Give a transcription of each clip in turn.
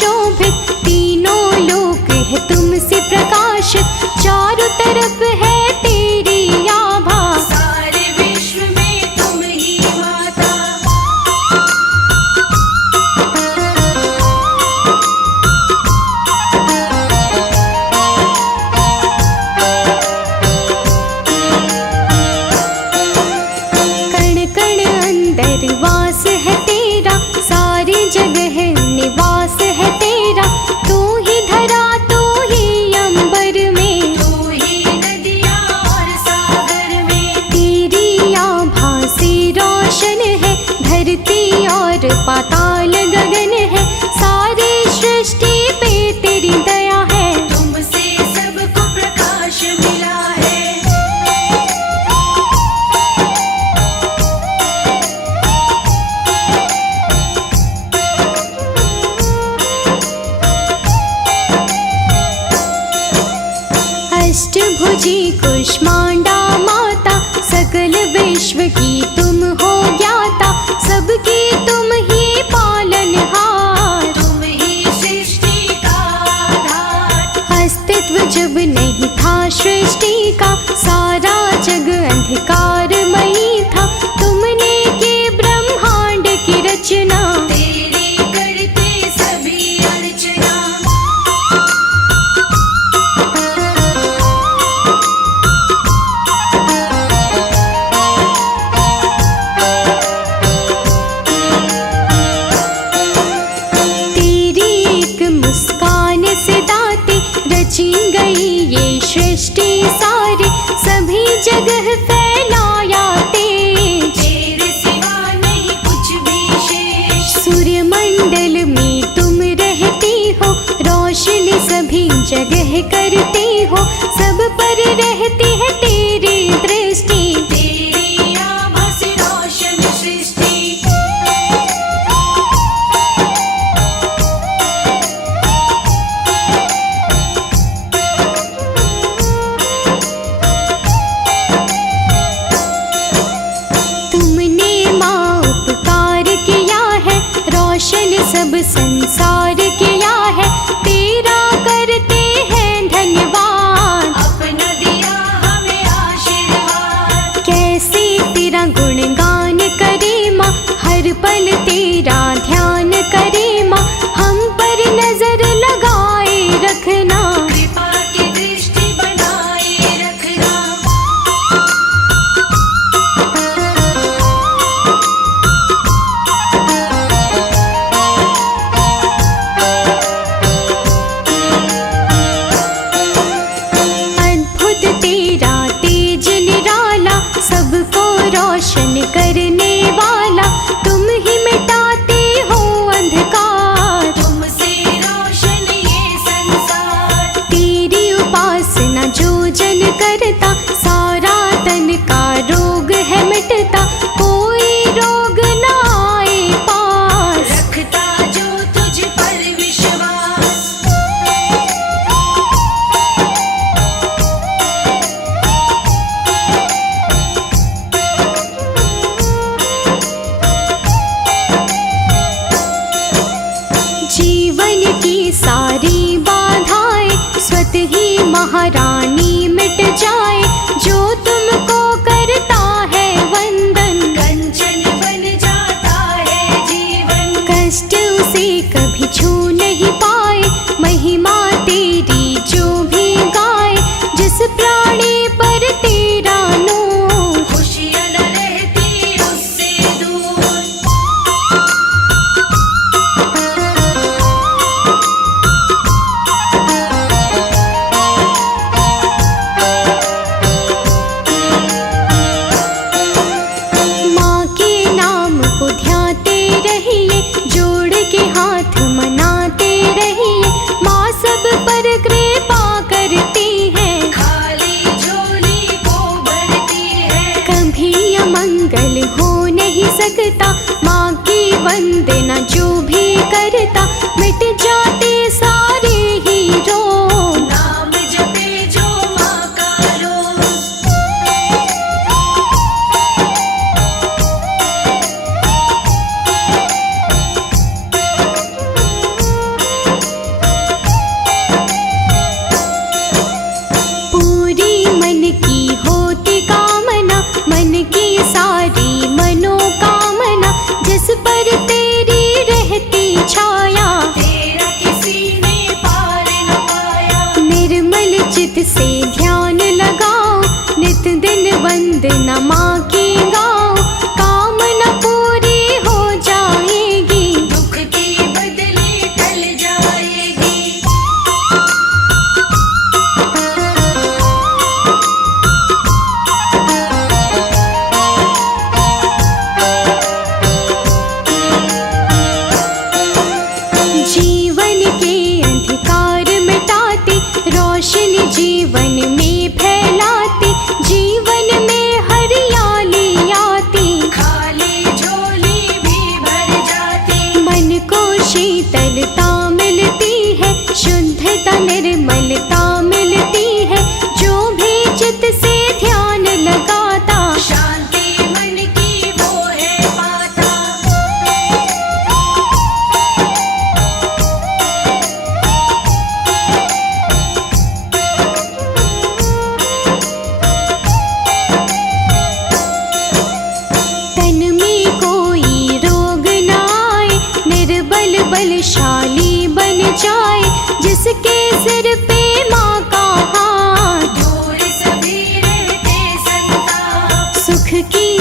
शोभित, तीनों लोक है तुमसे प्रकाशित, चारों तरफ है तेरी आभा, सारे विश्व में तुम ही माता। कण कण अंदर वास है तेरा, सारी जगह निवास है तेरा, तू ही धरा तू ही अंबर में, तू ही नदियाँ और सागर में। तेरी आभा से रोशन है धरती और पाताल गगन है, सारी सृष्टि पे तेरी दया है, तुमसे सबको प्रकाश मिला है। अष्टभुजी कुष्मांडा माता, सकल विश्व की तुम हो ज्ञाता, सबकी तुम ही पालनहार, तुम ही सृष्टि का आधार। अस्तित्व जब नहीं था सृष्टि का, सारा जग अंधकारमयी था, तुमने की ब्रह्मांड की रचना, तेरी करते सभी अर्चना। तेरी एक मुस्कान से दाते रची गई ये सृष्टि सारी, सभी जगह फैलाया तेज, तेरे सिवा नहीं कुछ भी शेष। सूर्यमंडल में तुम रहती हो, रोशनी सभी जगह करती हो, सब पर रहती है तेरी दृष्टि, तेरी आभा से रोशन सृष्टि। तुमने माँ उपकार किया है, रोशन सब संसार किया है, तेरा करते हैं धन्यवाद, अपना दिया हमें आशीर्वाद। कैसे तेरा गुणगान करे माँ, हर पल तेरा ध्यान करे माँ, हम पर नजर लगाए रखना, कृपा की दृष्टि बनाए रखना।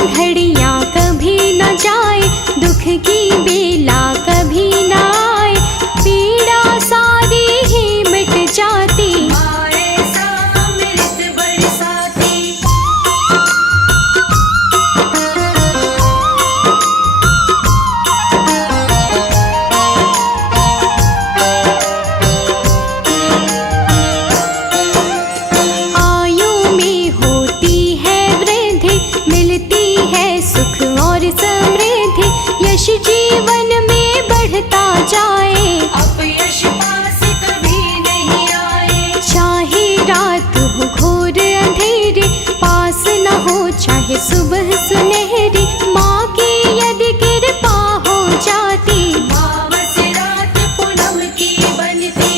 घड़ियाँ कभी न जाए, दुख की बेला कभी न आए, पीड़ा सारी ही मिट जाती। माँ ऐसा अमृत बरसाती। आयु में होती है वृद्धि, मिलती है सुख और समृद्धि, यश जीवन में बढ़ता जाए, अपयश पास कभी नहीं आए। चाहे रात हो घोर अंधेरी, पास न हो चाहे सुबह सुनहरी, माँ की यदि कृपा हो जाती। मावस रात पूनम की बनती।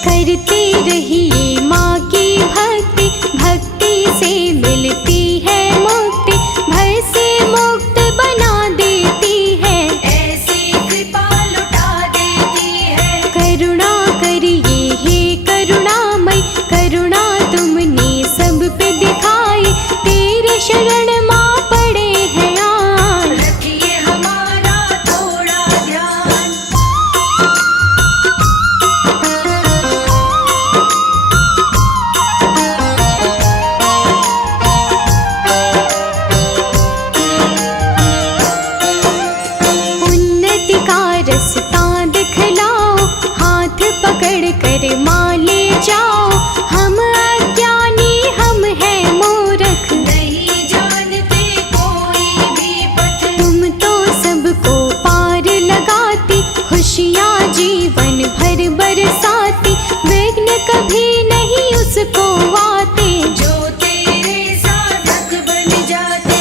करते रहिए माँ की भक्ति, भक्ति से मिलती है मुक्ति, भय से मुक्त बना देती है, ऐसी कृपा लुटा देती है। करुणा करिए हे करुणामय, करुणा तुमने सब पे दिखाई, तेरे शरण माँ पड़े हैं आन। रखिए हमारा थोड़ा ध्यान। उन्नति का रास्ता दिखलाओ, हाथ पकड़ कर माँ ले जाओ, हम अज्ञानी हम हैं मूर्ख, नहीं जानते कोई भी पथ। तुम तो सबको पार लगाती, खुशियाँ जीवन भर बरसाती, विघ्न कभी नहीं उसको आते। जो तेरे साधक बन जाते।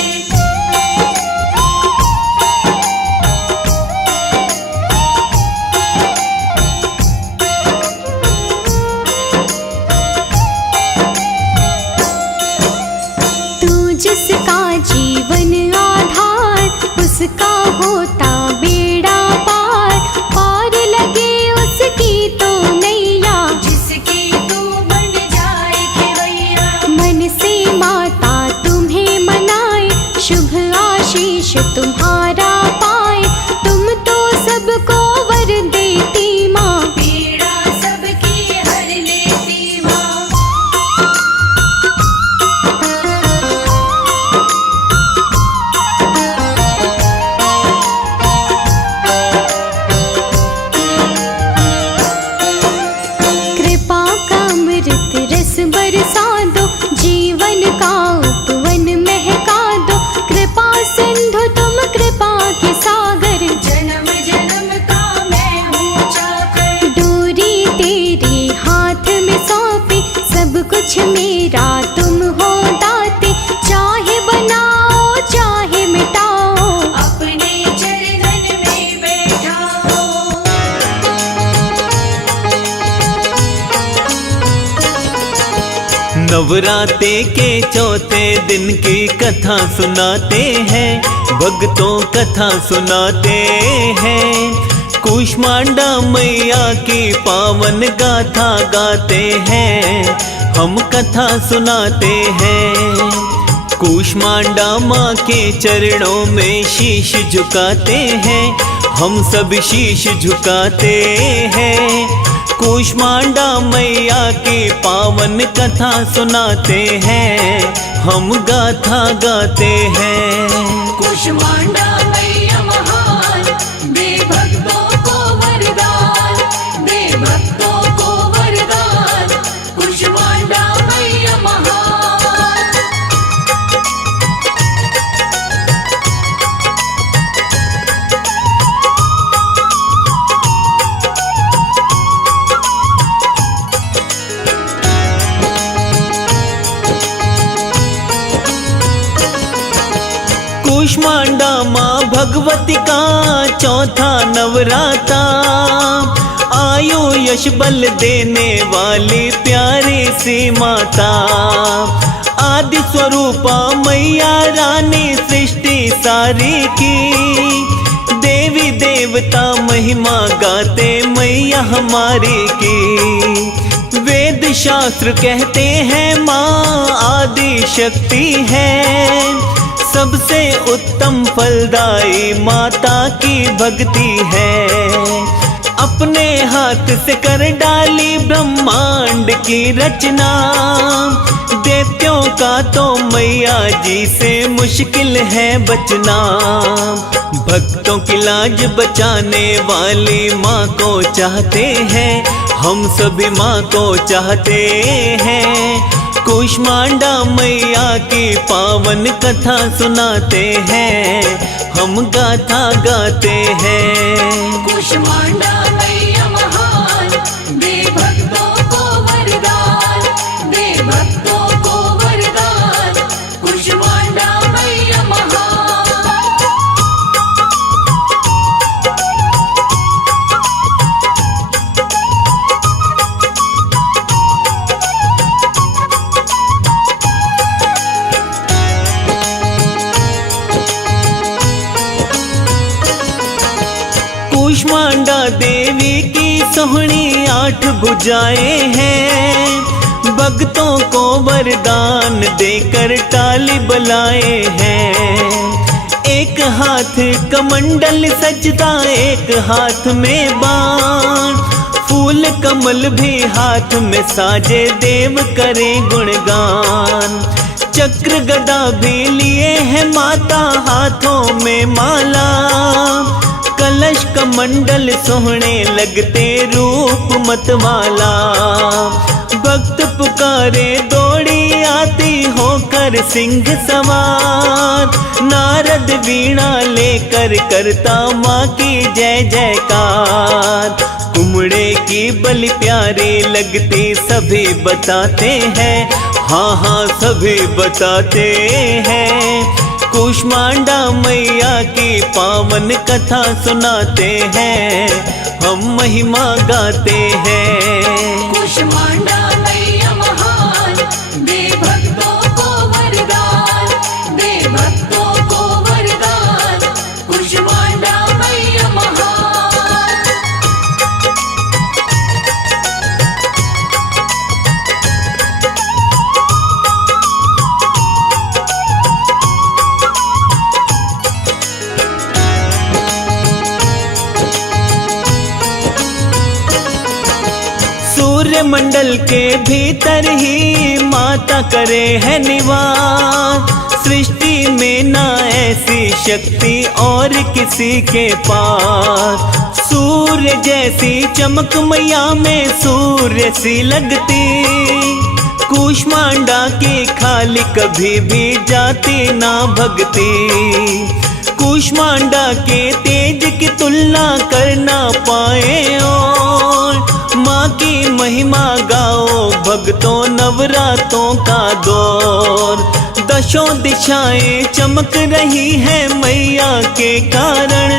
तू जिसका जीवन आधार, उसका होता बेड़ा पार, पार लगे उसकी तो नैया, जिसकी तू बन जाए खेवैया। मन से माता तुम्हें मनाए, शुभ आशीष तुम्हारा पाए, तुम तो सबको वर देती माँ। पीड़ा सबकी हर लेती माँ। कृपा का अमृत रस बरसा दो, जीवन का उपवन महका दो, कृपा सिंधु तुम कृपा के सागर, जन्म जन्म का मैं हूँ चाकर। डोरी तेरे हाथ में सौंपी, सब कुछ मेरा तुम हो दाते, चाहे बनाओ चाहे मिटाओ, अपने चरणन में बैठाओ। नवरात्रे के चौथे दिन की कथा सुनाते हैं, भक्तों कथा सुनाते हैं, कूष्मांडा मैया की पावन गाथा गाते हैं, हम कथा सुनाते हैं। कूष्मांडा माँ के चरणों में शीश झुकाते हैं, हम सब शीश झुकाते हैं। कूष्मांडा मैया की पावन कथा सुनाते हैं, हम गाथा गाते हैं। कुष्मांडा मैया महान, दे भक्तों को वरदान, दे भक्तों को वरदान। कुष्मांडा मैया महान। कूष्मांडा माँ भगवती का चौथा नवराता, आयु यश बल देने वाली प्यारी सी माता। आदि स्वरूपा मैया रानी सृष्टि सारी की। देवी देवता महिमा गाते मैया हमारी की। वेद शास्त्र कहते हैं माँ आदि शक्ति है। सबसे उत्तम फलदायी माता की भक्ति है। अपने हाथ से कर डाली ब्रह्मांड की रचना। दैत्यों का तो मैया जी से मुश्किल है बचना। भक्तों की लाज बचाने वाली माँ को चाहते हैं। हम सभी माँ को चाहते हैं। कूष्मांडा मैया की पावन कथा सुनाते हैं। हम गाथा गाते हैं। कूष्मांडा मैया महान, दे भक्तों को वरदान, दे भक्तों को वरदान। कूष्मांडा मैया महान। कूष्मांडा देवी की सोहनी 8 भुजाएं हैं। भक्तों को वरदान देकर टाली बलाए हैं। एक हाथ कमंडल सजदा, एक हाथ में बाण। फूल कमल भी हाथ में साजे, देव करे गुणगान। चक्र गदा भी लिए है माता, हाथों में माला। कलश कमंडल सोहने लगते रूप मतवाला। भक्त पुकारे दौड़ी आती होकर सिंह सवार। नारद वीणा लेकर करता माँ की जय जयकार। कुमड़े की बलि प्यारी लगती सभी बताते हैं। हाँ हाँ सभी बताते हैं। कूष्मांडा मैया की पावन कथा सुनाते हैं। हम महिमा गाते हैं। कूष्मांडा मैया महान, दे भक्तों को वरदान, दे भक्तों को वरदान। कूष्मांडा मैया महान। सूर्य मंडल के भीतर ही माता करे है निवास। सृष्टि में ना ऐसी शक्ति और किसी के पास। सूर्य जैसी चमक मैया में सूर्य सी लगती। कूष्मांडा की खाली कभी भी जाती ना भगती। कूष्मांडा के तेज की तुलना कर ना पाए और माँ की महिमा गाओ भक्तों नवरातों का दौर। दशों दिशाएं चमक रही है मैया के कारण।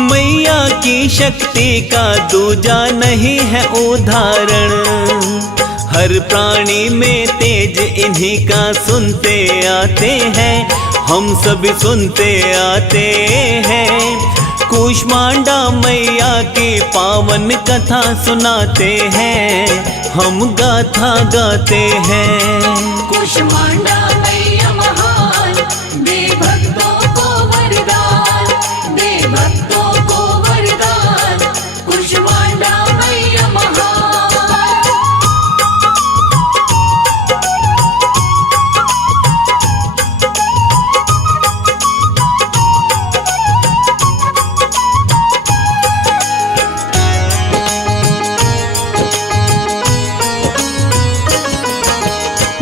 मैया की शक्ति का दूजा नहीं है उदाहरण। हर प्राणी में तेज इन्हीं का सुनते आते हैं। हम सभी सुनते आते हैं। कूष्मांडा मैया की पावन कथा सुनाते हैं। हम गाथा गाते हैं। कूष्मांडा मैया महान, दे भक्तों को वरदान, दे भक्तों को वरदान। कूष्मांडा मैया महान।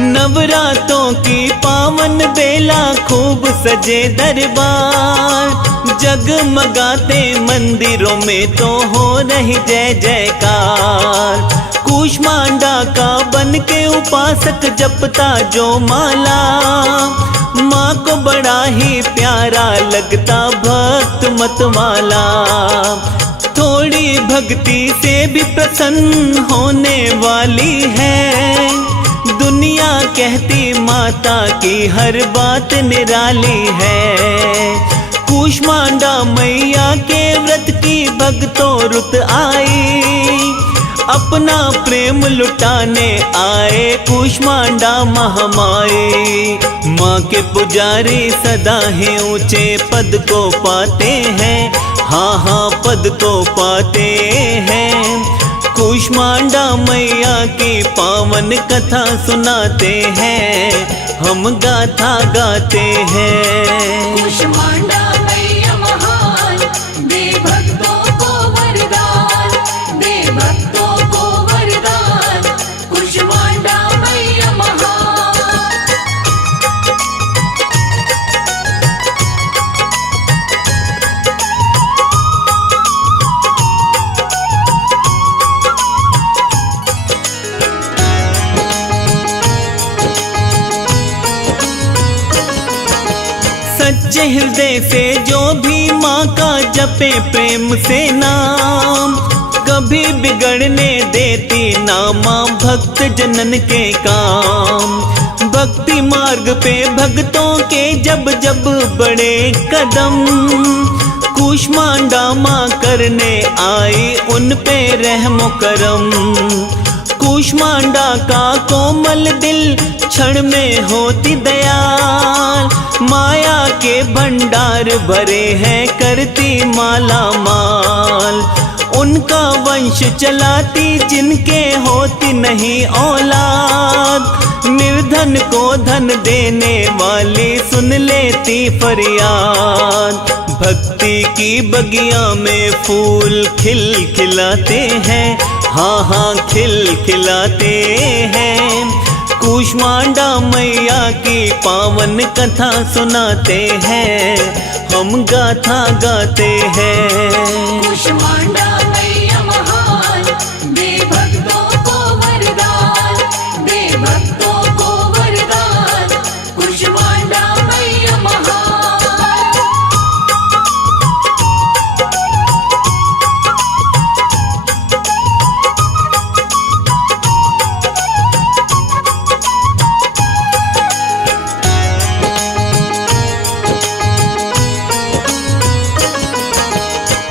नवरातों की पावन बेला खूब सजे दरबार। जगमगाते मंदिरों में तो हो रही जय जयकार। कूष्मांडा का बन के उपासक जपता जो माला। माँ को बड़ा ही प्यारा लगता भक्त मतवाला। थोड़ी भक्ति से भी प्रसन्न होने वाली है। दुनिया कहती माता की हर बात निराली है। कूष्मांडा मैया के व्रत की भक्तों रुत आई, अपना प्रेम लुटाने आए कूष्मांडा महामाई। माँ के पुजारी सदा ही ऊंचे पद को पाते हैं, हाँ हाँ पद को पाते हैं। कूष्मांडा मैया की पावन कथा सुनाते हैं, हम गाथा गाते हैं। कूष्मांडा मैया महान, दे भक्तों को वरदान, दे भक्तों को वरदान। कूष्मांडा मैया महान। सच्चे हृदय से जो भी माँ का जपे प्रेम से नाम, कभी बिगड़ने देती ना माँ भक्त जनन के काम। भक्ति मार्ग पे भक्तों के जब जब बड़े कदम, कूष्मांडा माँ करने आई उन पे रहमो करम। कूष्मांडा का कोमल दिल क्षण में होती दयाल, माया के भंडार भरे हैं करती माला माल। उनका वंश चलाती जिनके होती नहीं औलाद, निर्धन को धन देने वाली सुन लेती फरियाद। भक्ति की बगिया में फूल खिल खिलाते हैं, हाँ हाँ खिल खिलाते हैं। कूष्मांडा मैया की पावन कथा सुनाते हैं, हम गाथा गाते हैं। कूष्मांडा मैया महान, दे भक्तों को वरदान, दे भक्तों को वरदान। कूष्मांडा मैया महान।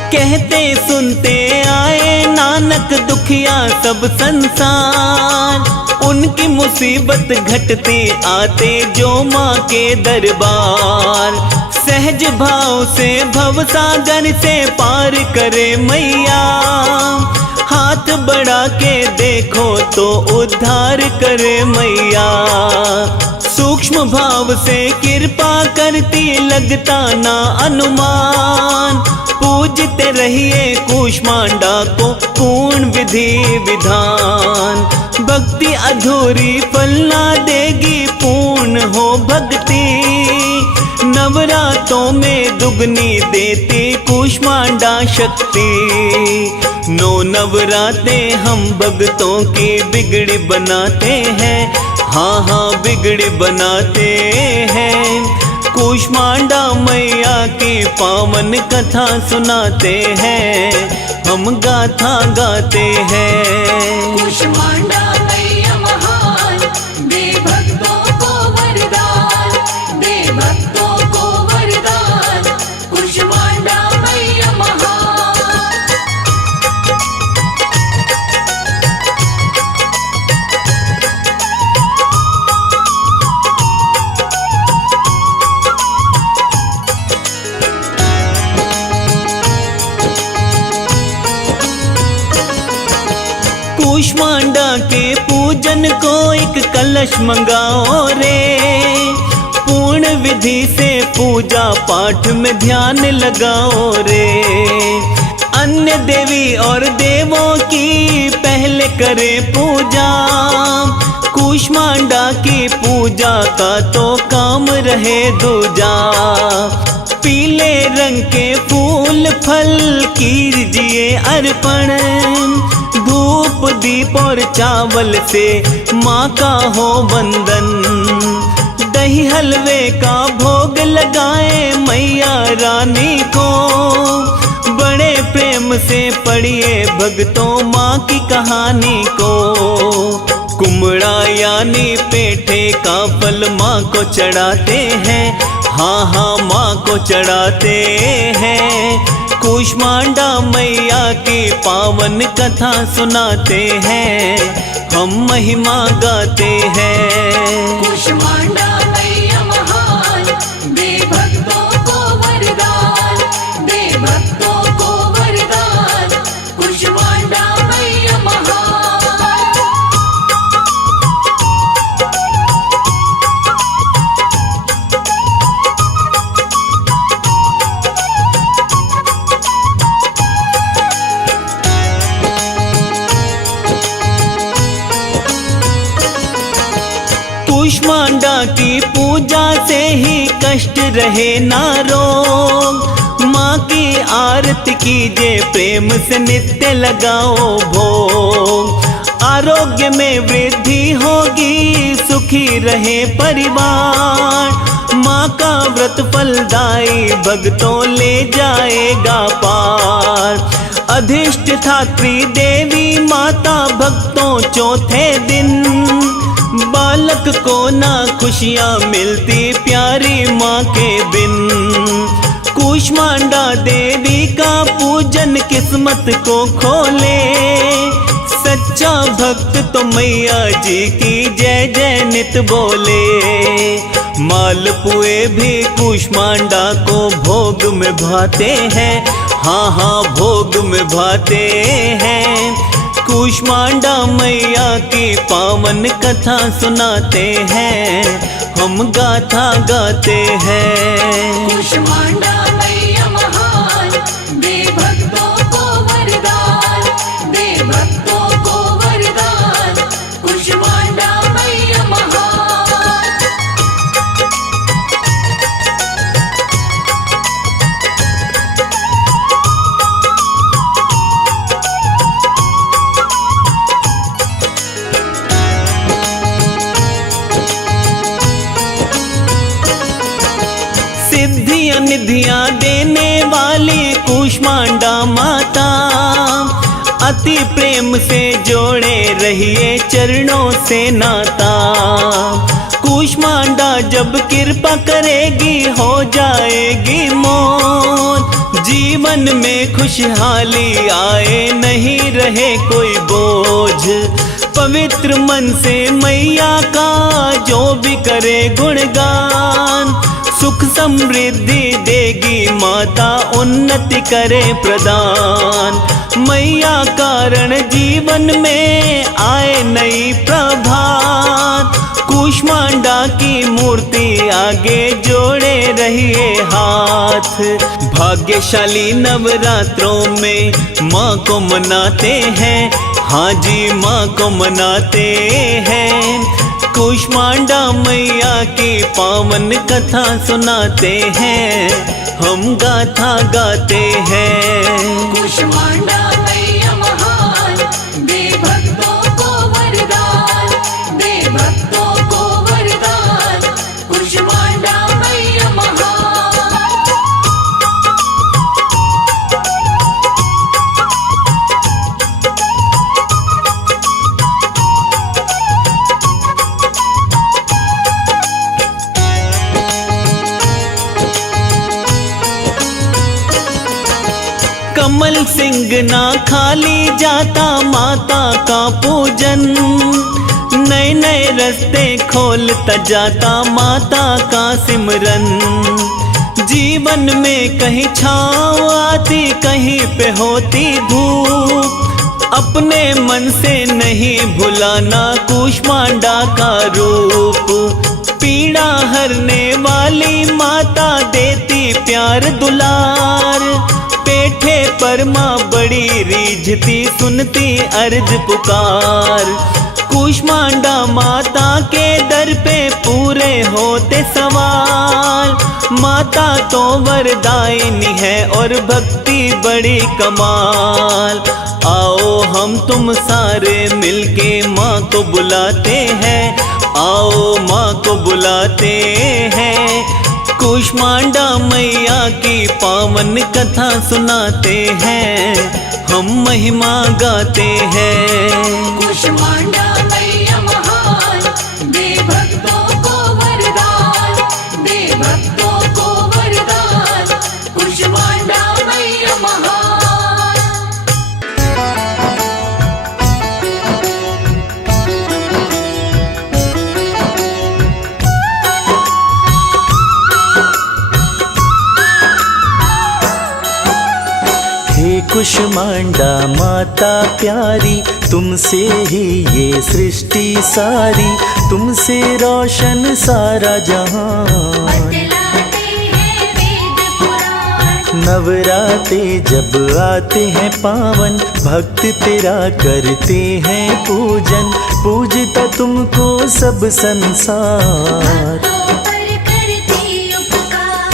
कहते सुनते आए नानक दुखिया सब संसार, उनकी मुसीबत घटती आते जो माँ के दरबार। सहज भाव से भव सागर से पार करे मैया, हाथ बढ़ा के देखो तो उद्धार करे मैया। सूक्ष्म भाव से कृपा करती लगता ना अनुमान, पूजते रहिए कूष्मांडा को पूर्ण विधि विधान। भक्ति अधूरी फल ना देगी पूर्ण हो भक्ति, नवरातों में दुगनी देती कूष्मांडा शक्ति। नौ नवराते हम भक्तों की बिगड़ी बनाते हैं, हाँ हाँ बिगड़ी बनाते हैं। कूष्मांडा मैया की पावन कथा सुनाते हैं, हम गाथा गाते हैं। कूष्मांडा मैया महान, दे भक्तों को वरदान, दे भक्तों को वरदान। कूष्मांडा मैया महान। कूष्मांडा के पूजन को एक कलश मंगाओ रे, पूर्ण विधि से पूजा पाठ में ध्यान लगाओ रे। अन्य देवी और देवों की पहले करे पूजा, कूष्मांडा की पूजा का तो काम रहे दूजा। पीले रंग के फूल फल कीजिए अर्पण, धूप दीप और चावल से माँ का हो वंदन। दही हलवे का भोग लगाए मैया रानी को, बड़े प्रेम से पढ़िए भक्तों माँ की कहानी को। कुमड़ा यानी पेठे का फल माँ को चढ़ाते हैं, हाँ हाँ माँ को चढ़ाते हैं। कूष्मांडा मैया की पावन कथा सुनाते हैं, हम महिमा गाते हैं। कूष्मांडा मैया महान, दे भक्तों को वरदान, दे भक्तों को वरदान, कूष्मांडा मैया महान। कूष्मांडा की पूजा से ही कष्ट रहे ना रोग, माँ की आरती कीजिए प्रेम से नित्य लगाओ भोग। आरोग्य में वृद्धि होगी, सुखी रहे परिवार, माँ का व्रत फलदायी भक्तों ले जाएगा पार। अधिष्ठात्री देवी माता भक्तों चौथे दिन, बालक को ना खुशियाँ मिलती प्यारी माँ के बिन। कूष्मांडा देवी का पूजन किस्मत को खोले, सच्चा भक्त तो मैया जी की जय जय नित बोले। मालपुए भी कूष्मांडा को भोग में भाते हैं, हाँ हाँ भोग में भाते हैं। कूष्मांडा मैया की पावन कथा सुनाते हैं, हम गाथा गाते हैं। कूष्मांडा मैया महान, दे भक्तों को वरदान, दे भक्तों को वरदान, कूष्मांडा मैया महान। सिद्धियां निधियां देने वाली कूष्मांडा माता, अति प्रेम से जोड़े रहिए चरणों से नाता। कूष्मांडा जब कृपा करेगी हो जाएगी मौत, जीवन में खुशहाली आए नहीं रहे कोई बोझ। पवित्र मन से मैया का जो भी करे गुणगान, सुख समृद्धि देगी माता उन्नति करे प्रदान। मैया कारण जीवन में आए नई प्रभात, कूष्मांडा की मूर्ति आगे जोड़े रहिए हाथ। भाग्यशाली नवरात्रों में माँ को मनाते हैं, हाँ जी माँ को मनाते हैं। कूष्मांडा मैया की पावन कथा सुनाते हैं, हम गाथा गाते हैं। कूष्मांडा मैया महान, दे भक्तों को वरदान, दे भक्तों को वरदान, कूष्मांडा मैया महान। कमल सिंह ना खाली जाता माता का पूजन, नए नए रास्ते खोलता जाता माता का सिमरन। जीवन में कहीं छाँव आती कहीं पे होती धूप, अपने मन से नहीं भुलाना कूष्मांडा का रूप। पीड़ा हरने वाली माता देती प्यार दुलार, पेठे पर माँ बड़ी रीझती सुनती अर्ज पुकार। कूष्मांडा माता के दर पे पूरे होते सवाल, माता तो वरदायिनी है और भक्ति बड़ी कमाल। आओ हम तुम सारे मिलके माँ को बुलाते हैं, आओ माँ को बुलाते हैं। कूष्मांडा मैया की पावन कथा सुनाते हैं, हम महिमा गाते हैं। कूष्मांडा मैया कुष्मांडा माता प्यारी, तुमसे ही ये सृष्टि सारी, तुमसे रोशन सारा जहां। बतलाते हैं वेद पुराण, नवराते जब आते हैं पावन, भक्त तेरा करते हैं पूजन, पूजता तुमको सब संसार। भक्तों पर करती उपकार।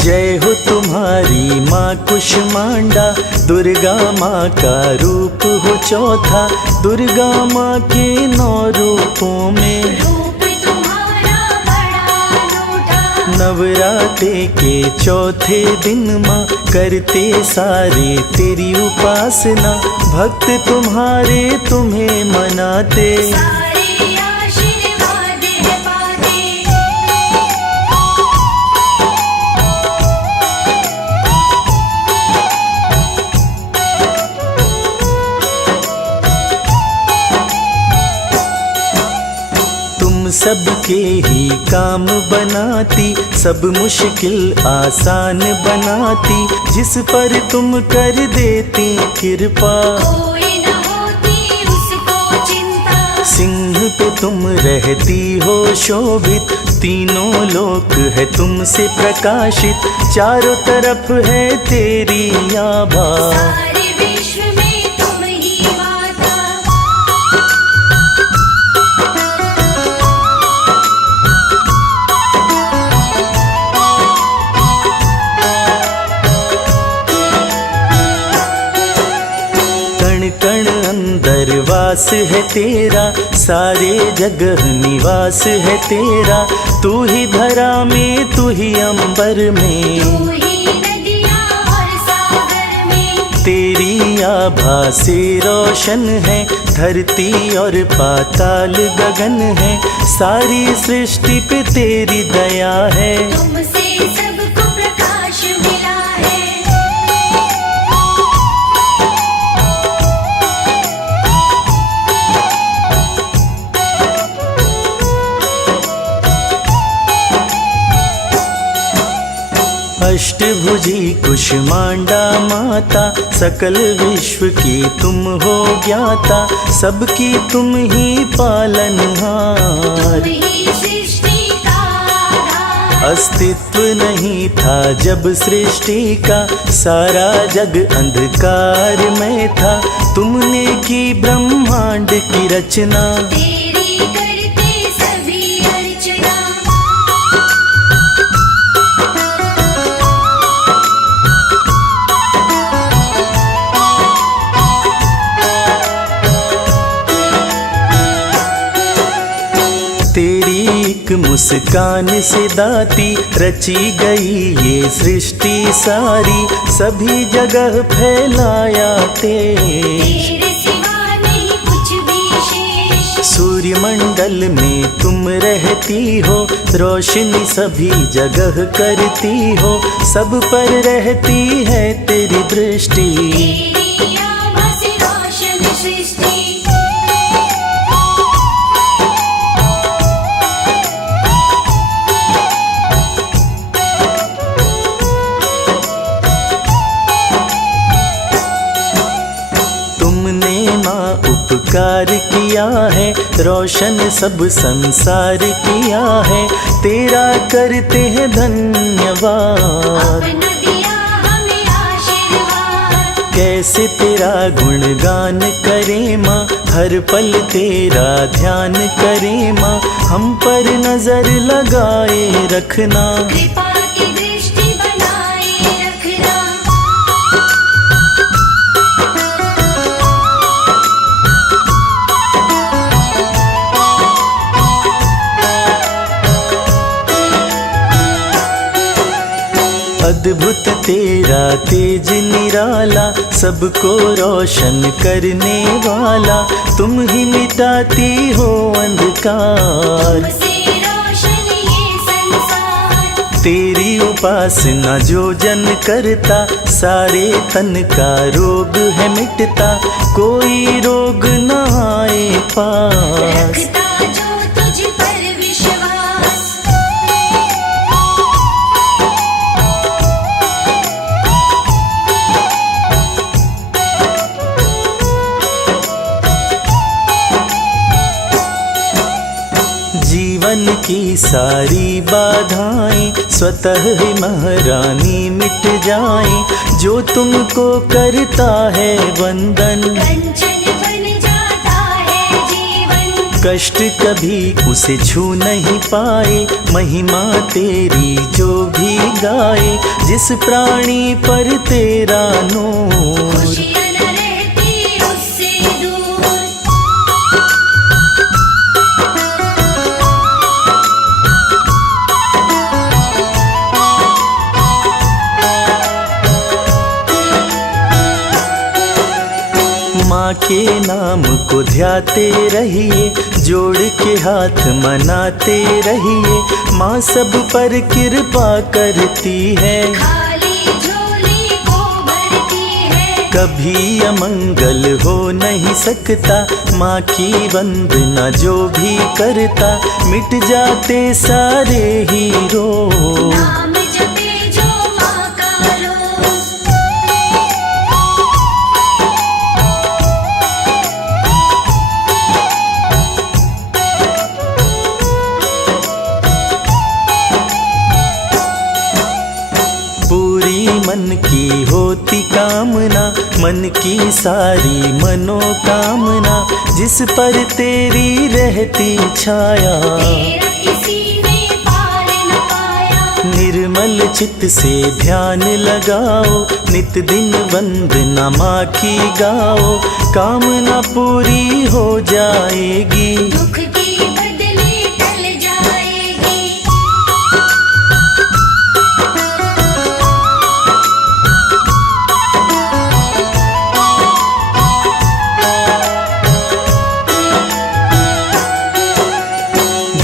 जय हो तुम्हारी माँ कुष्मांडा, दुर्गा माँ का रूप हो चौथा, दुर्गा माँ के 9 रूपों में रूप तुम्हारा बड़ा अनूठा, नवराते के चौथे दिन माँ करते सारे तेरी उपासना, भक्त तुम्हारे तुम्हें मनाते। सारे आशीर्वाद है पाते। तुम सबके ही काम बनाती, सब मुश्किल आसान बनाती, जिस पर तुम कर देती कृपा। कोई न होती उसको चिंता, सिंह पे तुम रहती हो शोभित, तीनों लोक है तुमसे प्रकाशित, चारों तरफ है तेरी आभा। सारे विश्व में तुम ही माता। कण कण अंदर वास है तेरा, सारे जगह निवास है तेरा, तू ही धरा में तू ही अंबर में, तू ही नदियाँ और सागर में, तेरी आभा से रोशन है धरती और पाताल गगन है, सारी सृष्टि पे तेरी दया है। तुमसे सबको प्रकाश मिला है। अष्टभुजी कुष्मांडा माता, सकल विश्व की तुम हो ज्ञाता, सबकी तुम ही पालनहार। तुम ही सृष्टि का आधार, अस्तित्व नहीं था जब सृष्टि का, सारा जग अंधकार में था, तुमने की ब्रह्मांड की रचना। तेरी करते सभी अर्चना। तेरी एक मुस्कान से दाती, रची गई ये सृष्टि सारी, सभी जगह फैलाया तेज। तेरे सिवा नहीं कुछ भी शेष, सूर्यमंडल में तुम रहती हो, रोशनी सभी जगह करती हो, सब पर रहती है तेरी दृष्टि। तेरी आभा से रोशन सृष्टि। तुमने माँ उपकार किया है, रोशन सब संसार किया है, तेरा करते हैं धन्यवाद। अपना दिया हमें आशीर्वाद, कैसे तेरा गुणगान करें माँ, हर पल तेरा ध्यान करें माँ, हम पर नजर लगाए रखना। कृपा की दृष्टि बनाए रखना। अद्भुत तेरा तेज निराला, सबको रोशन करने वाला, तुम ही मिटाती हो अंधकार। तुमसे रोशन ये संसार, तेरी उपासना जो जन करता, सारे तन का रोग है मिटता, कोई रोग न आए पास। रखता जो तुझ पर विश्वास, जीवन की सारी बाधाएं स्वतः ही महारानी मिट जाएं, जो तुमको करता है वंदन। कंचन बन जाता है जीवन, कष्ट कभी उसे छू नहीं पाए, महिमा तेरी जो भी गाए, जिस प्राणी पर तेरा नूर। खुशियाँ न रहती उससे दूर। माँ के नाम को ध्याते रहिए, जोड़ के हाथ मनाते रहिए, माँ सब पर कृपा करती है, खाली झोली को भरती है। कभी अमंगल हो नहीं सकता, माँ की वंदना जो भी करता, मिट जाते सारे ही रोग। नाम जपे जो माँ का रोज, पूरी मन की होती कामना, मन की सारी मनोकामना, जिस पर तेरी रहती छाया। तेरा किसी ने पार न पाया। निर्मल चित्त से ध्यान लगाओ, नित दिन वंदना माँ की गाओ, कामना पूरी हो जाएगी। दुख की बदली टल जाएगी।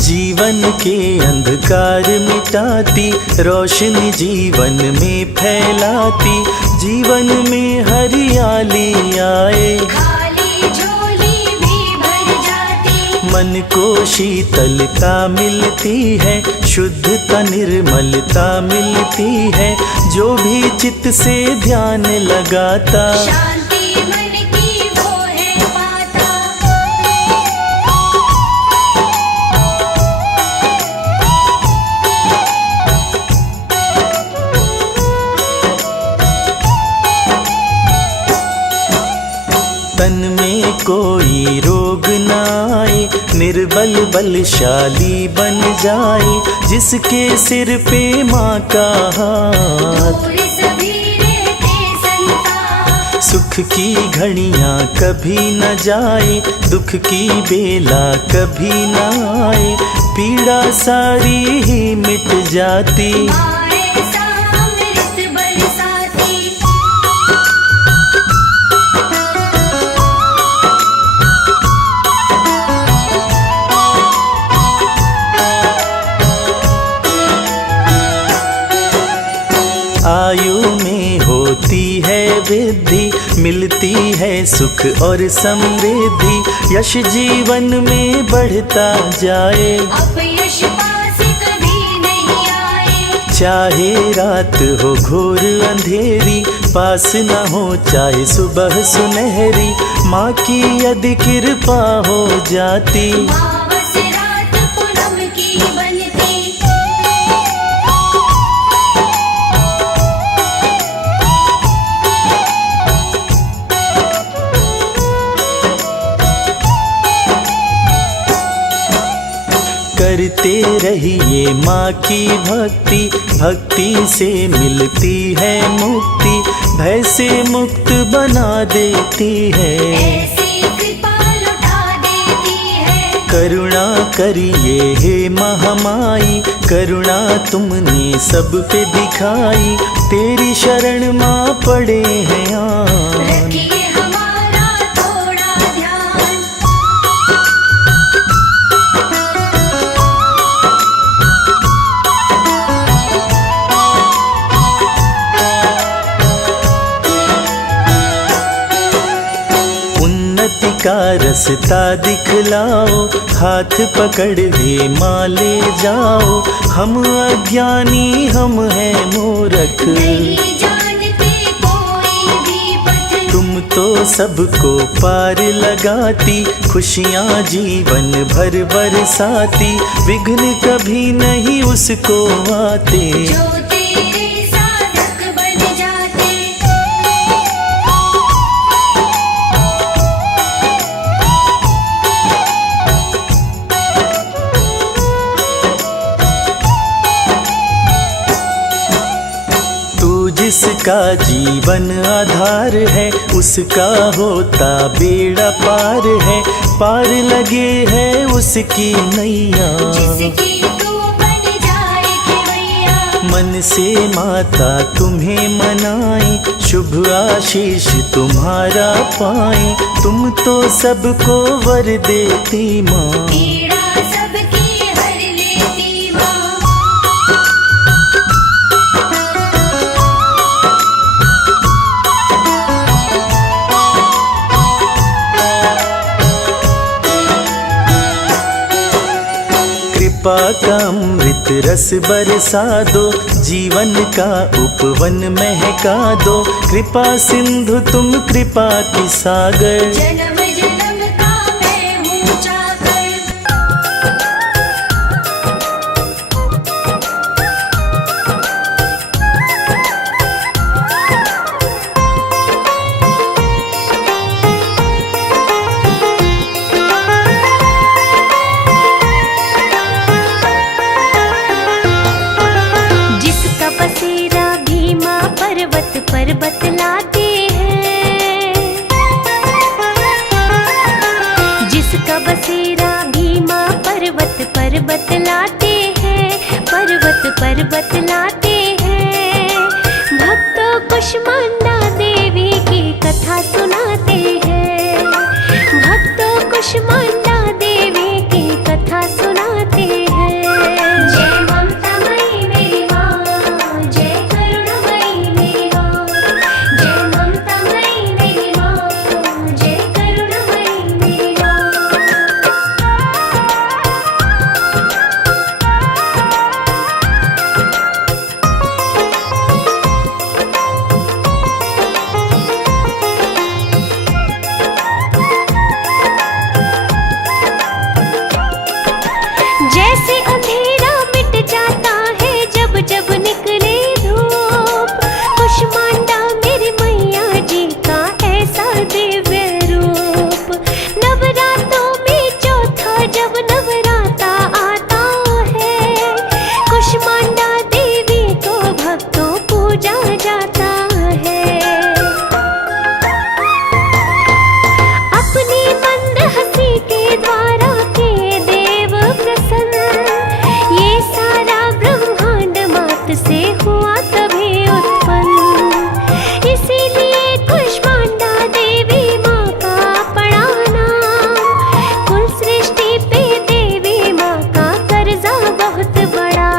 जीवन के अंधकार मिटाती, रोशनी जीवन में फैलाती, जीवन में हरियाली आए, खाली झोली भी भर जाती। मन को शीतलता मिलती है, शुद्धता निर्मलता मिलती है, जो भी चित्त से ध्यान लगाता। शांति मन की वो है पाता। तन में कोई रोग न आए, निर्बल बलशाली बन जाए, जिसके सिर पे माँ का हाथ। दूर सभी रहते संताप, सुख की घड़ियाँ कभी न जाए, दुख की बेला कभी न आए, पीड़ा सारी ही मिट जाती। माँ ऐसा अमृत बरसाती। आयु में होती है वृद्धि, मिलती है सुख और समृद्धि, यश जीवन में बढ़ता जाए, अपयश पास कभी नहीं आए। चाहे रात हो घोर अंधेरी, पास न हो चाहे सुबह सुनहरी, माँ की यदि कृपा हो जाती। माँ बस रात पूनम की बनती। करते रहिए माँ की भक्ति, भक्ति से मिलती है मुक्ति, भय से मुक्त बना देती है, ऐसी कृपा लुटा देती है। करुणा करिए हे महामाई, करुणा तुमने सब पे दिखाई, तेरी शरण माँ पड़े हैं आन। रखिए हमारा थोड़ा ध्यान। रास्ता दिखलाओ, हाथ पकड़ हे माँ ले जाओ। हम अज्ञानी हम हैं मूर्ख, नहीं जानते कोई भी पथ। तुम तो सबको पार लगाती, खुशियाँ जीवन भर बरसाती। विघ्न कभी नहीं उसको आते, जो तेरे साधक बन जाते। तू जिसका जीवन आधार है, उसका होता बेड़ा पार है। पार लगे है उसकी नैया, जिसकी तू बन जाए खेवैया। मन से माता तुम्हें मनाए, शुभ आशीष तुम्हारा पाए। तुम तो सबको वर देती माँ, पीड़ा सबकी हर लेती माँ। कृपा का अमृत रस बरसा दो, जीवन का उपवन महका दो। कृपा सिंधु तुम कृपा की सागर, जन्म जन्म का मैं हूँ जाकर। जिसका बसेरा भीमा पर्वत पर्वत लाते हैं, जिसका बसेरा भीमा पर्वत पर्वत लाते हैं, पर्वत पर्वत लाते हैं। भक्तों कुष्मांडा देवी की कथा सुनाते हैं, भक्तों कुष्मांडा देवी की कथा सुनाते हैं। जय ममता मई मेरी माँ, जय करुणामयी मेरी माँ। जय ममता मई मेरी माँ, जय करुणामयी मेरी माँ। जैसे अंधेरा मिट जाता है जब जब निकले धूप, कुष्मांडा मेरी मैया जी का ऐसा दिव्य रूप। नवरात्रों में चौथा जब नवराता आता है, कुष्मांडा देवी को भक्तों पूजा जाता है। अपनी मंद हंसी के द्वारा के देव प्रसन्न, ये सारा ब्रह्मांड मात से हुआ तभी उत्पन्न। इसीलिए कुष्मांडा देवी माँ का पड़ा नाम, कुल सृष्टि पे देवी माँ का कर्जा बहुत बड़ा।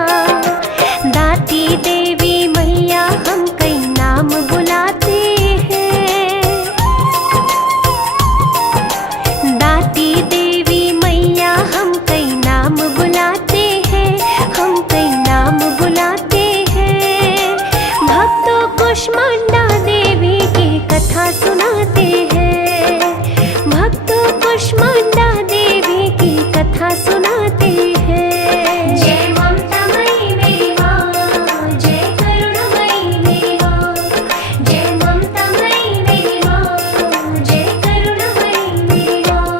दाती देवी मैया हम कई नाम बुलाते हैं, दाती देवी मैया हम कई नाम बुलाते हैं, हम कई नाम बुलाते हैं। भक्तों कुष्मांडा देवी की कथा सुनाते हैं, भक्तों कुष्मांडा देवी की कथा सुनाते हैं। जय ममता मई मेरी माँ, जय करुणामयी मेरी माँ। जय ममता मई मेरी माँ, जय करुणामयी मेरी माँ।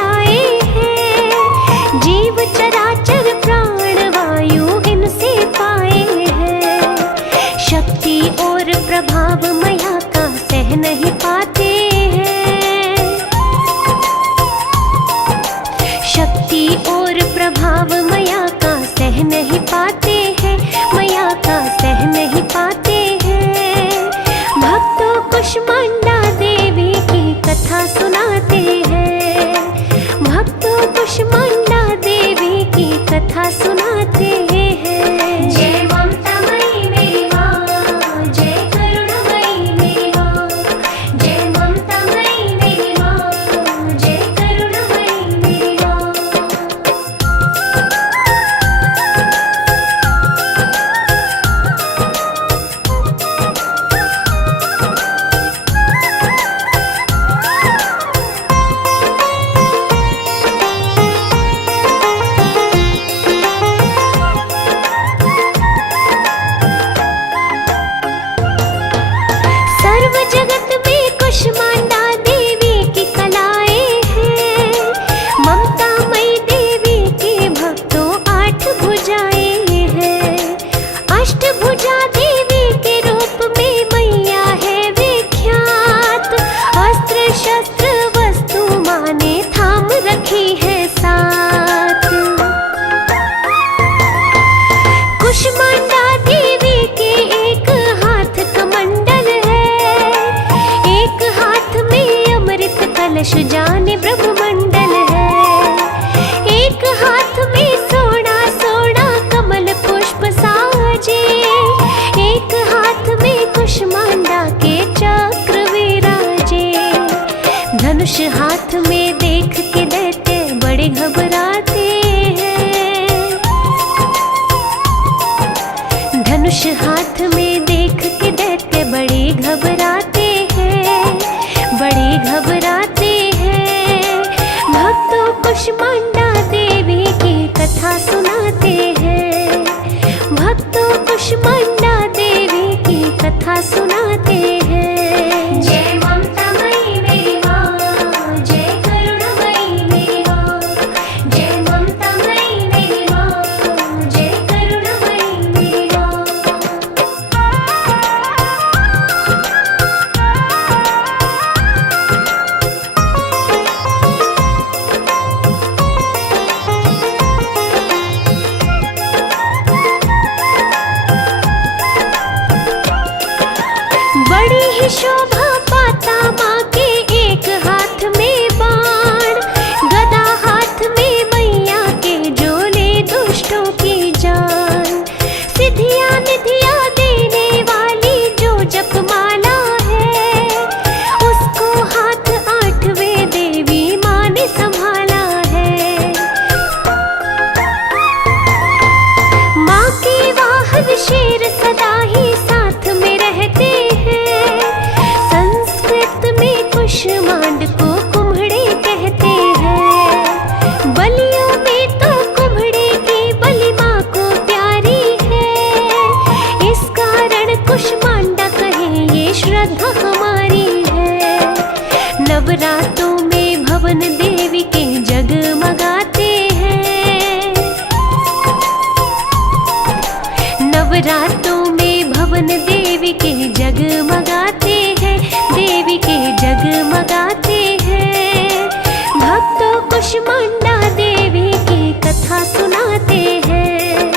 बचाए हैं। जीव चराचर प्राण वायु इनसे पाए हैं। शक्ति और प्रभाव माया का सह नहीं पाते हैं। शक्ति और प्रभाव माया का सह नहीं पाते हैं। माया का सह नहीं पाते हैं। भक्तों कुष्मांडा देवी की कथा सुनाते हैं। भक्तों कुष्मांडा देवी की कथा सुनाते हैं। जय ममतामयी मेरी माँ, जय करुणामयी मेरी माँ। जय ममतामयी मेरी माँ, जय करुणामयी मेरी माँ। सर्व जगत में कुष्मांडा देवी की कलाएं हैं। ममतामयी देवी के भक्तों 8 भुजाएं हैं। अष्टभुजा देवी के रूप में मैया है विख्यात। अस्त्र शस्त्र वस्तु माने थाम रखी है साथ। कुष्मांडा देवी के एक हाथ कमंडल है। एक हाथ में अमृत कलश जाने ब्रह्मंडल है। एक हाथ में सोना सोना कमल पुष्प साजे। एक हाथ में कुष्मांडा के चक्र विराजे। धनुष हाथ में देख के दैत्य बड़े घबराते हैं। धनुष हाथ में देख के दैत्य बड़े घबराते हैं। बड़े घबराते हैं। भक्तों कुष्मांडा देवी की कथा सुनाते हैं। भक्तों कुष्मांडा देवी की कथा सुनाते हैं। जय ममतामयी मेरी माँ, जय करुणामयी मेरी माँ। जय ममतामयी मेरी माँ, जय करुणामयी मेरी माँ। बड़ी ही शोभा पाता माँ के एक हाथ में बाण। गदा हाथ में मैया के जोले दुष्टों की जान। सिद्धियाँ निधियाँ देने वाली जो जपमाला है। उसको हाथ 8वें देवी माँ ने संभाला है। माँ के वाहन शेर सदा ही साथ में रहते हैं। संस्कृत में कुष्मांड को कुम्हड़े कहते हैं। बलियों में तो कुम्हड़े की बलि माँ को प्यारी है। इस कारण कुष्मांडा कहे ये श्रद्धा हमारी है। नवरात्रों में भवन देवी के जगमगाते हैं। नवरात्रों में भवन देवी के जगमगाते हैं। देवी के जगमगाते हैं। भक्तों कुष्मांडा देवी की कथा सुनाते हैं।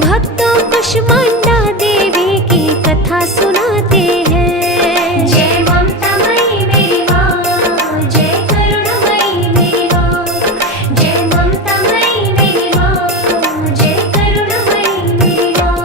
भक्तों कुष्मांडा देवी की कथा सुनाते हैं। जय ममतामयी मेरी माँ, जय करुणामयी मेरी माँ। जय ममतामयी मेरी माँ, जय करुणामयी मेरी माँ।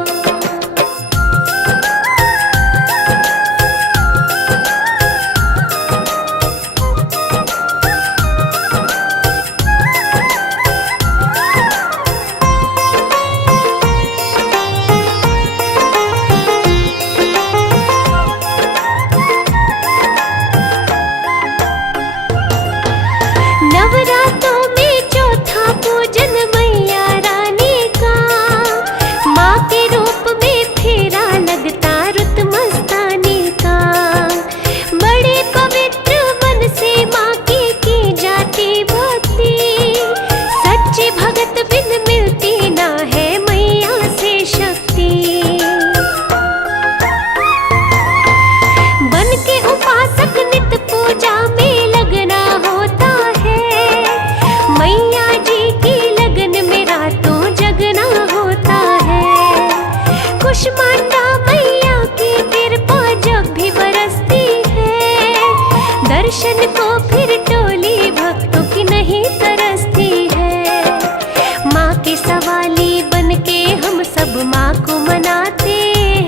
दर्शन को फिर टोली भक्तों की नहीं तरसती है। माँ के सवाली बन के हम सब माँ को मनाते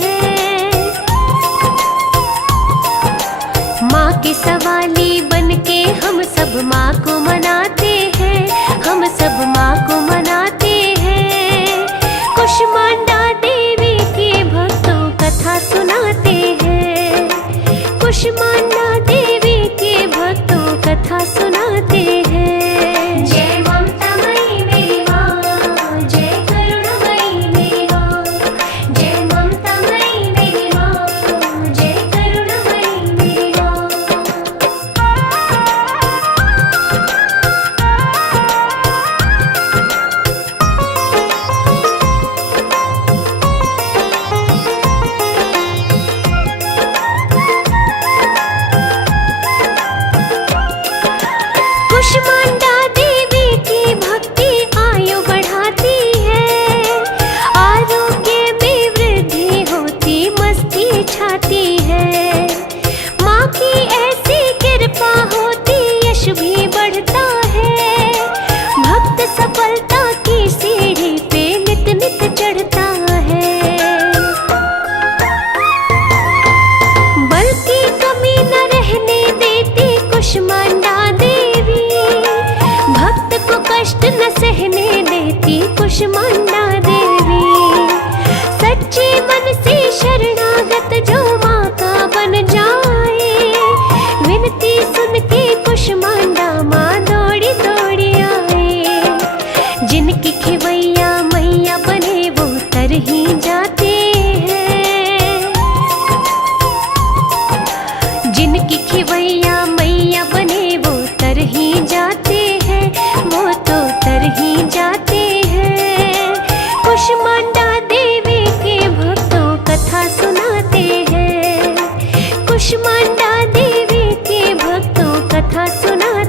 हैं। माँ के सवाली बन के हम सब माँ को मनाते हैं, हम सब माँ को मनाते हैं। कुष्मांडा देवी के भक्तों कथा सुनाते हैं। कुष्मांडा देवी के भक्तों कथा सुनाते हैं। जय ममतामयी मेरी माँ, जय करुणामयी मेरी माँ। जय ममतामयी मेरी माँ, जय करुणामयी मेरी माँ। कुष्मांडा देवी की भक्ति आयु बढ़ाती है। आरोग्य में वृद्धि होती, मस्ती छाती है। माँ की ऐसी कृपा होती, यश भी बढ़ता है। भक्त सफलता की सीढ़ी पे नित नित चढ़ता है। बल की कमी न रहने देती कुष्मांडा देवी। भक्त को कष्ट न सहने देती कुष्मांडा देवी। सच्चे मन से शरणागत जो माँ का बन जाए, विनती सुन के कुष्मांडा माँ दौड़ी दौड़ी आए। जिनकी खिवैया मैया बने वो तर ही जाते हैं। जिनकी खिवैया मैया बने वो तर ही जाते हैं, वो तो तर ही जाते हैं। कुष्मांडा देवी के भक्तों कथा सुनाते हैं। कुष्मांडा देवी के भक्तों कथा सुनाते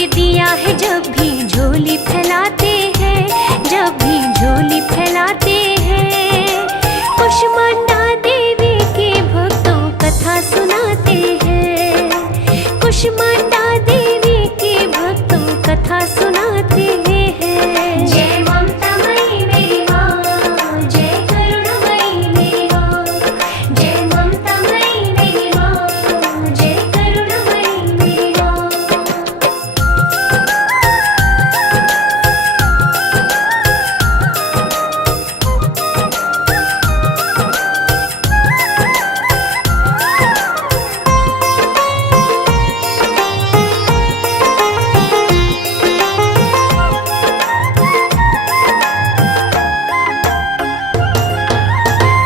के दिया है जब भी झोली फैलाते हैं, जब भी झोली फैलाते हैं। कुष्मांडा देवी के भक्तों कथा सुनाते हैं, कुष्मांडा देवी के भक्तों कथा सुनाते हैं। जय ममता मई मेरी माँ, जय करुणामयी मेरी माँ, जय ममता मई मेरी माँ, जय करुणामयी मेरी माँ।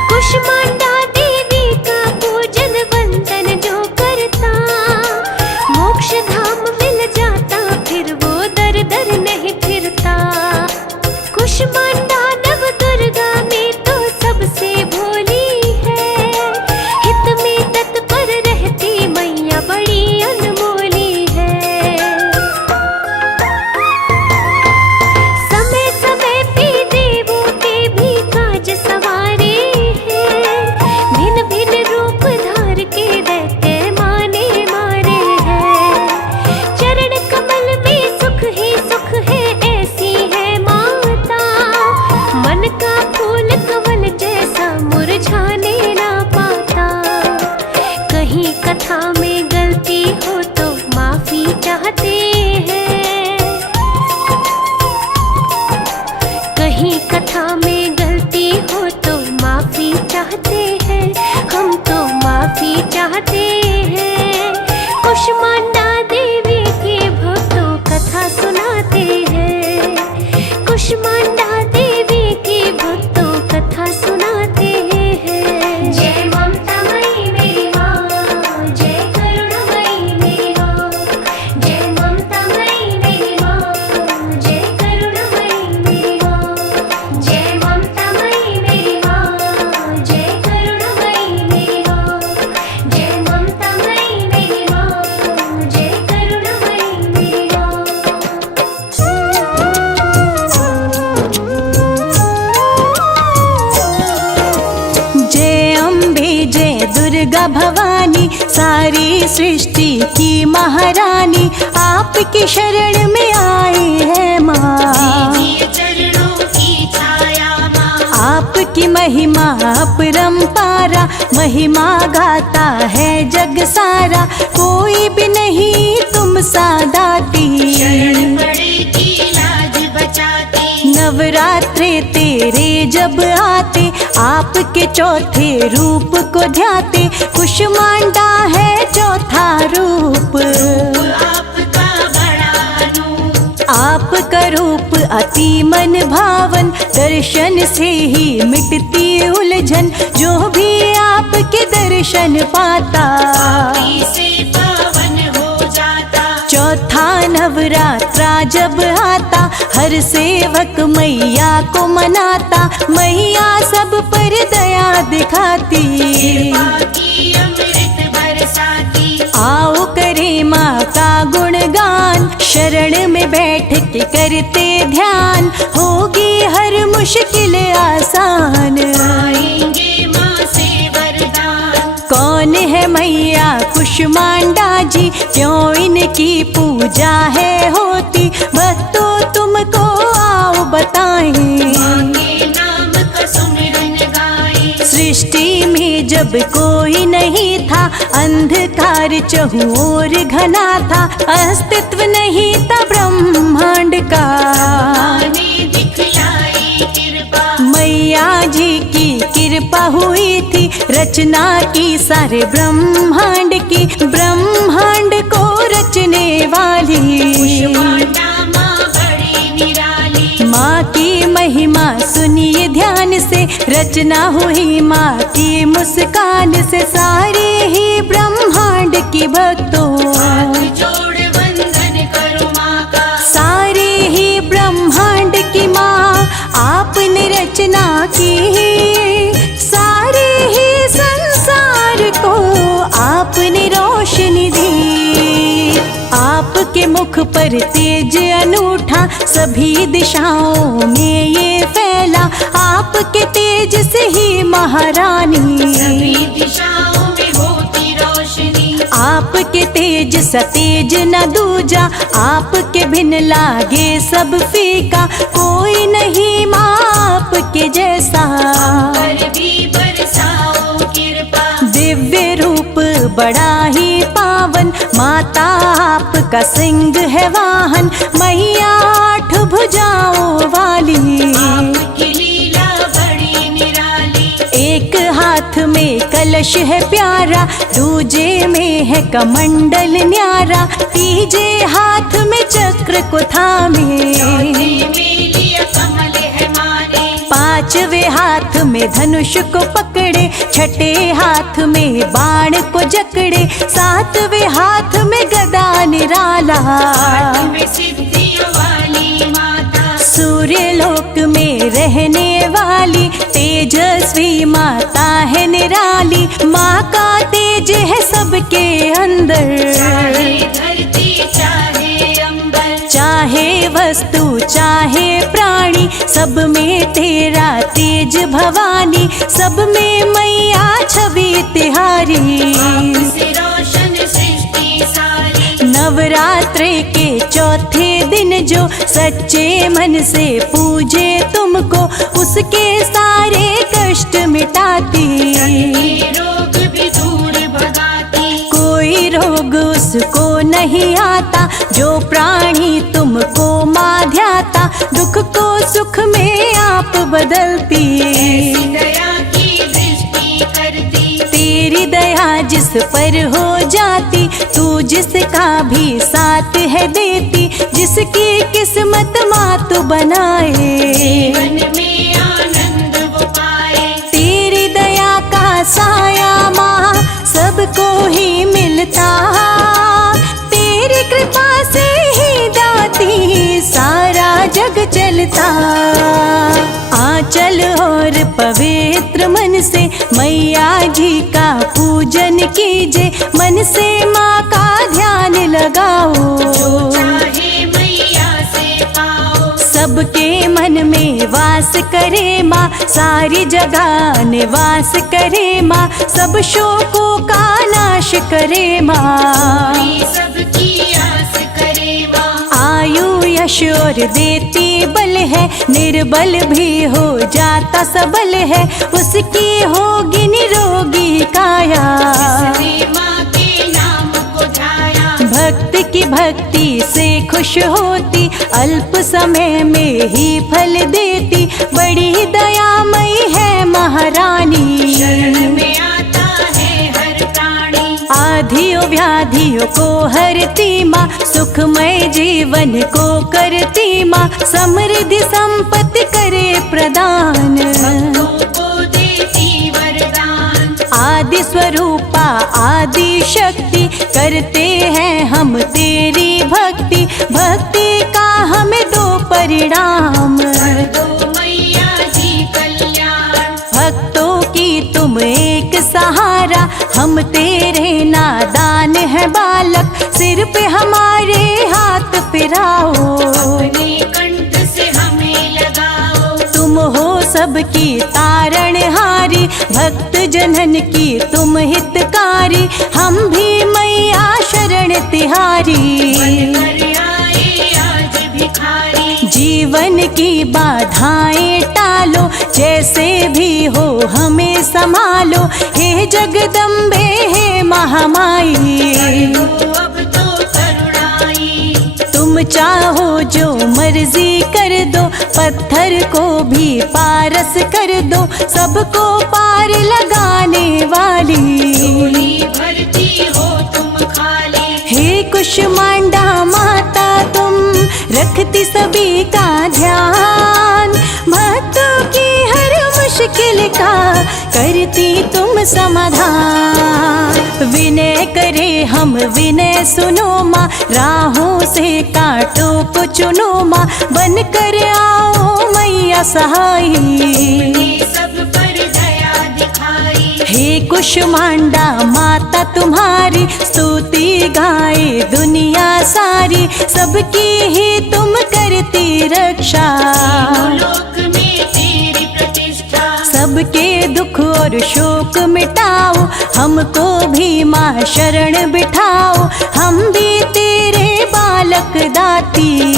कुष्मांडा देवी का पूजन वंदन जो करता, मोक्ष धाम मिल जाता, फिर वो दर दर नहीं फिरता। कुष्मांडा नव दुर्गा में तो सबसे भोली है, हित में तत्पर रहती मैया बड़ी अनमोली है। समय समय पे देवों के भी काज सवारे हैं, भिन्न भिन्न रूप धार के दैत्य माने मारे हैं। चरण कमल में सुख ही सुख है, ऐसी है माता, मन का फूल कमल जैसा मुरझाने ना पाता। कहीं कथा में गलती हो तो माफी चाहते हैं, कहीं कथा में गलती हो तो माफी चाहते हैं, हम तो माफी चाहते हैं। कुष्मांडा देवी के भक्तों कथा सुनाते हैं, कुष्मांडा देवी के भक्तों कथा सुनाते हैं। जय ममता मई मेरी माँ, जय करुणामयी मेरी माँ, जय ममता मई मेरी माँ, जय करुणामयी मेरी माँ, जय ममता मई मेरी माँ, जय करुणामयी मेरी माँ, जय ममता मई मेरी माँ, जय करुणामयी मेरी माँ। जय अम्बे जय दुर्गा भवानी, सारी सृष्टि की महारानी, आपकी शरण में आए हैं माँ। चरणों की छाया माँ, आपकी महिमा अपरंपारा, महिमा गाता है जग सारा, कोई भी नहीं तुम सा दाती। पड़ेगी लाज बचाती, नवरात्रे तेरे जब आते, आपके चौथे रूप को ध्याते, कुष्मांडा है चौथा रूप। आपका बड़ा अनूप, आपका रूप अति मन भावन, दर्शन से ही मिटती उलझन, जो भी आपके दर्शन पाता से पावन हो जाता। चौथा नवरात्रा जब आता, हर सेवक मैया को मनाता, मैया सब पर दया दिखाती। की अमृत बरसाती, आओ करे माँ का गुणगान, शरण में बैठ के करते ध्यान, होगी हर मुश्किल आसान। आएंगे माँ से वरदान, कौन है मैया कुष्मांडा जी, क्यों इनकी पूजा है होती, भक्तों तुमको आओ बताएं। के नाम का सुमिरन गाएं। सृष्टि में जब कोई नहीं था, अंधकार चहुओर घना था, अस्तित्व नहीं था ब्रह्मांड का। आने दिखलाई कृपा, मैया जी की कृपा हुई थी, रचना की सारे ब्रह्मांड की, ब्रह्मांड को रचने वाली। कुष्मांडा माँ बड़ी निराली, माँ की महिमा सुनिए ध्यान से, रचना हुई माँ की मुस्कान से, सारे ही ब्रह्मांड की भक्तों जोड़ वंदन करो माँ का। सारे ही ब्रह्मांड की माँ आपने रचना की, सारे ही संसार को आपने रोशनी दी। आपके मुख पर पर तेज अनूठा सभी दिशाओं में ये फैला, आपके तेज से ही महारानी सभी दिशाओं में होती रोशनी। आपके तेज सतेज न दूजा, आपके भिन्न लागे सब फीका, कोई नहीं माँ आपके जैसा। पर भी बरसाओ कृपा, दिव्य रूप बड़ा ही पावन, माता आपका सिंह है वाहन, मैया 8 भुजाओं वाली। आपकी लीला बड़ी निराली, एक हाथ में कलश है प्यारा, दूजे में है कमंडल न्यारा, तीजे हाथ में चक्र को थामे, चौथे में लिया कमल है माने। 5वें हाथ में धनुष को पकड़े, छठे हाथ में बाण को जकड़े, 7वें हाथ में गदा निराला। 8वें सिद्धियों वाली माता, सूर्य लोक में रहने वाली तेजस्वी माता है निराली, माँ का तेज है सबके अंदर। चाहे धरती चाहे अंबर, चाहे वस्तु चाहे प्राणी, सब में तेरा तेज भवानी, सब में मैया छवि तिहारी। आपसे रोशन सृष्टि सारी, नवरात्रि के चौथे दिन जो सच्चे मन से पूजे तुमको, उसके सारे कष्ट मिटाती, ये रोग भी दूर भगाती। कोई रोग उसको नहीं आता, जो प्राणी तुमको माँ ध्याता, दुख को सुख में आप बदलती। ऐसी दया की दृष्टि करती, तेरी दया जिस पर हो जाती, तू जिसका भी साथ है देती, जिसकी किस्मत माँ तू बनाए, जीवन में आनंद वो पाए। तेरी दया का साया माँ सबको ही मिलता, तेरी कृपा से ही दाती सारा जग चलता। आंचल और पवित्र मन से मैया जी का पूजन कीजिए, मन से माँ का ध्यान लगाओ, चाहे मैया से पाओ। सबके मन में वास करे माँ, सारी जगह निवास करे माँ, सब शोकों का नाश करे माँ। सबकी आस करे माँ, आयु यश और देती बल है, निर्बल भी हो जाता सबल है, उसकी होगी निरोगी काया। जिसने माँ के नाम को ध्याया, भक्त की भक्ति से खुश होती, अल्प समय में ही फल देती, बड़ी दयामयी है महारानी। शरण में आता है हर प्राणी, आधियों व्याधियों को हरती माँ, सुखमय जीवन को करती माँ, समृद्धि संपत्ति करे प्रदान। भक्तों को देती वरदान, आदि स्वरूपा आदि शक्ति, करते हैं हम तेरी भक्ति, भक्ति का हमें दो परिणाम। दो मैया जी कल्याण, भक्तों की तुम एक सहारा, हम तेरे नादान है बालक, सिर पे हमारे हाथ फिराओ, अपने कंठ से हमें लगाओ। तुम हो सबकी तारणहारी, भक्त जनन की तुम हितकारी, हम भी मैया शरण तिहारी। बनकर आए आज भिखारी, जीवन की बाधाएं टालो, जैसे भी हो हमें संभालो, हे जगदम्बे हे महामाई। अब तो करुणाई, तुम चाहो जो मर्जी कर दो, पत्थर को भी पारस कर दो, सबको पार लगाने वाली। झोली भरती हो तुम खाली, हे कुष्मांडा माता तुम रखती सभी का ध्यान, भक्तों की हर मुश्किल का करती तुम समाधान। विनय करे हम विनय सुनो माँ, राहों से कांटों को चुनो माँ, बन कर आओ मैया सहाई। सब पर दया दिखाई, हे कुष्मांडा माता तुम्हारी स्तुति गाए दुनिया सारी, सबकी ही तुम करती रक्षा। लोक में तेरी प्रतिष्ठा, सबके दुख और शोक मिटाओ, हमको भी माँ शरण बिठाओ, हम भी तेरे बालक दाती।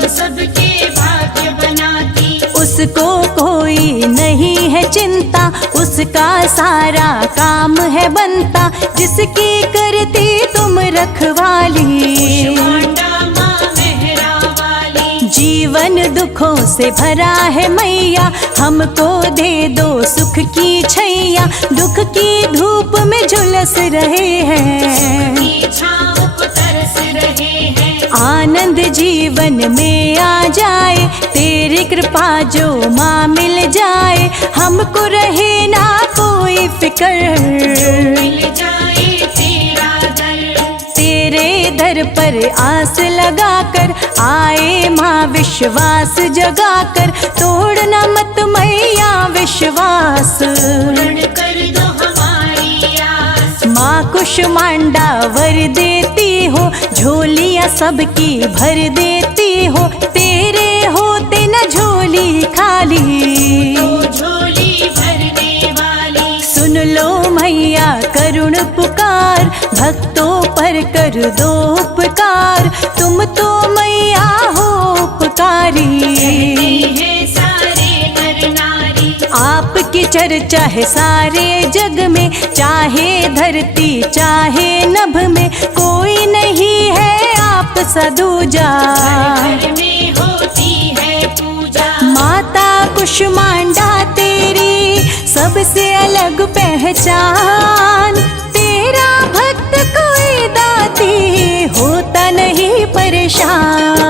तो सबके भाग्य बनाती, उसको कोई नहीं है चिंता, उसका सारा काम है बनता, जिसकी करती तुम रखवाली। मांडा माँ मेहरा वाली, जीवन दुखों से भरा है मैया, हमको दे दो सुख की छैया, दुख की धूप में झुलस रहे हैं, की छाँव को तरस रहे हैं। आनंद जीवन में आ जाए, तेरी कृपा जो माँ मिल जाए, हमको रहे ना कोई फिक्र। मिल जाए तेरा दर, तेरे दर पर आस लगाकर आए माँ विश्वास जगाकर, तोड़ना मत मैया विश्वास। पूर्ण कर दो हमारी आस, माँ कुष्मांडा वर देती हो, झोलियाँ सबकी भर देती हो, तेरे होते न झोली खाली। तो झोली भरने वाली, सुन लो मैया करुण पुकार, भक्तों पर कर दो उपकार, तुम तो मैया हो उपकारी। है सारे नर नारी, आपकी चर्चा है सारे जग में, चाहे धरती चाहे नभ में, कोई नहीं है आप सा दूजा। घर में होती है पूजा, माता कुष्मांडा तेरी सबसे अलग पहचान, तेरा भक्त कोई दाती होता नहीं परेशान।